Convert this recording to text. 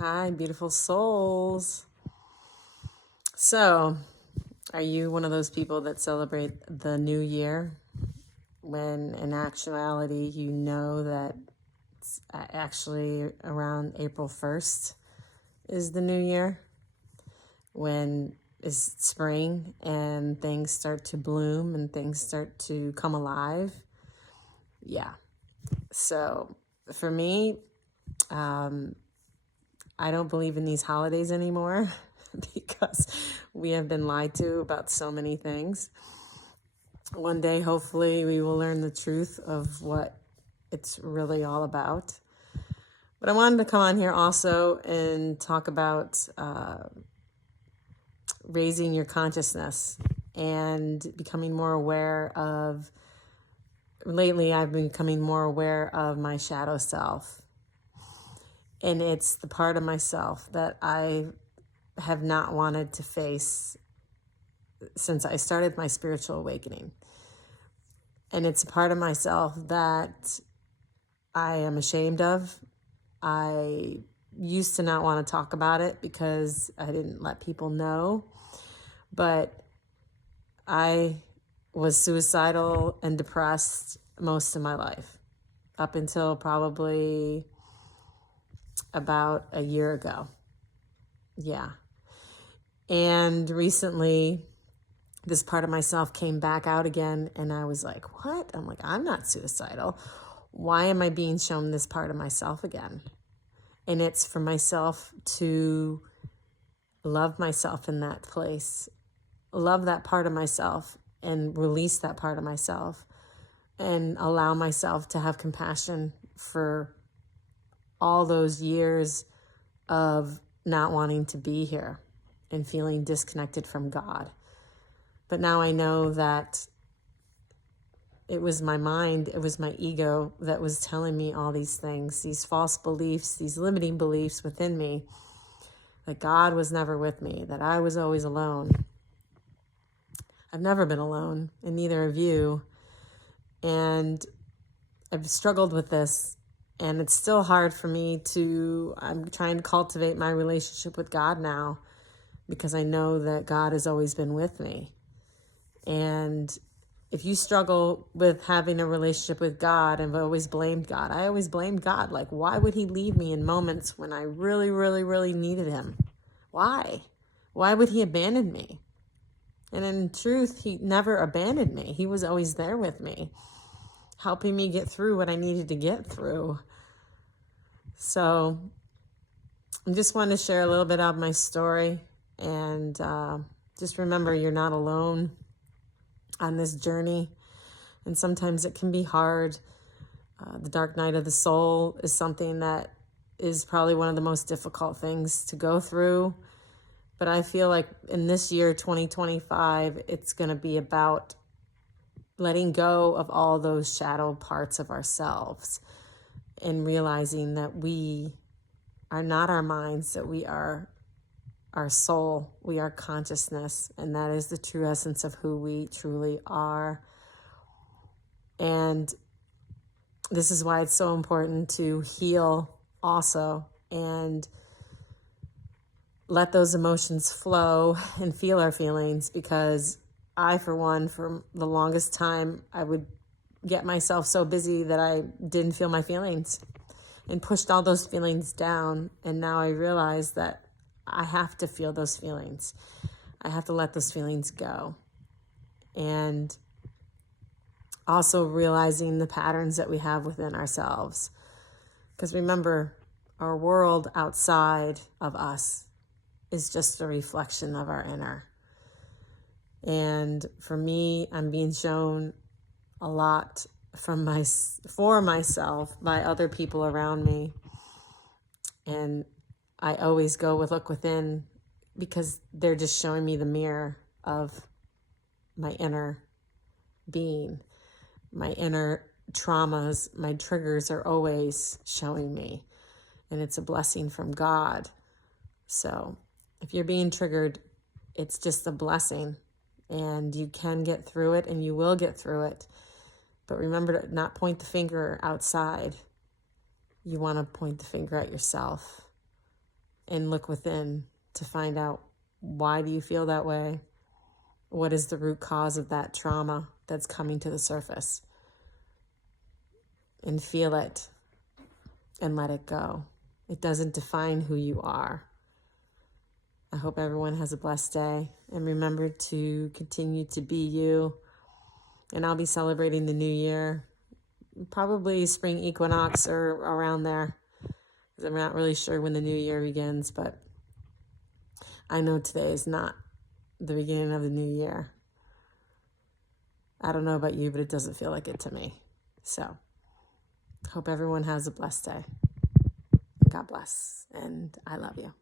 Hi, beautiful souls. So, are you one of those people that celebrate the new year when in actuality you know that it's actually around April 1st is the new year? When is spring and things start to bloom and things start to come alive? Yeah. So, for me, I don't believe in these holidays anymore because we have been lied to about so many things. One day, hopefully, we will learn the truth of what it's really all about. But I wanted to come on here also and talk about raising your consciousness and becoming more aware of. Lately, I've been becoming more aware of my shadow self. And it's the part of myself that I have not wanted to face since I started my spiritual awakening. And it's a part of myself that I am ashamed of. I used to not want to talk about it because I didn't let people know. But I was suicidal and depressed most of my life, up until probably about a year ago. Yeah. And recently, this part of myself came back out again, and I was like, what? I'm like, I'm not suicidal. Why am I being shown this part of myself again? And it's for myself to love myself in that place, love that part of myself and release that part of myself and allow myself to have compassion for all those years of not wanting to be here and feeling disconnected from God. But now I know that it was my mind, it was my ego that was telling me all these things, these false beliefs, these limiting beliefs within me, that God was never with me, that I was always alone. I've never been alone, and neither have you. And I've struggled with this, and it's still hard for me I'm trying to cultivate my relationship with God now because I know that God has always been with me. And if you struggle with having a relationship with God and have always blamed God, I always blamed God. Like, why would he leave me in moments when I really, really, really needed him? Why? Why would he abandon me? And in truth, he never abandoned me. He was always there with me, helping me get through what I needed to get through. So I just wanted to share a little bit of my story. And just remember, you're not alone on this journey. And sometimes it can be hard. The dark night of the soul is something that is probably one of the most difficult things to go through. But I feel like in this year, 2025, it's going to be about letting go of all those shadow parts of ourselves and realizing that we are not our minds, that we are our soul, we are consciousness, and that is the true essence of who we truly are. And this is why it's so important to heal also and let those emotions flow and feel our feelings, because I, for one, for the longest time, I would get myself so busy that I didn't feel my feelings and pushed all those feelings down. And now I realize that I have to feel those feelings. I have to let those feelings go. And also realizing the patterns that we have within ourselves. Because remember, our world outside of us is just a reflection of our inner. And for me, I'm being shown a lot for myself by other people around me. And I always go with look within, because they're just showing me the mirror of my inner being, my inner traumas, my triggers are always showing me. And it's a blessing from God. So if you're being triggered, it's just a blessing, and you can get through it, and you will get through it. But remember to not point the finger outside. You want to point the finger at yourself and look within to find out, why do you feel that way? What is the root cause of that trauma that's coming to the surface? And feel it and let it go. It doesn't define who you are. I hope everyone has a blessed day, and remember to continue to be you. And I'll be celebrating the new year, probably spring equinox or around there, because I'm not really sure when the new year begins, but I know today is not the beginning of the new year. I don't know about you, but it doesn't feel like it to me. So, hope everyone has a blessed day. God bless, and I love you.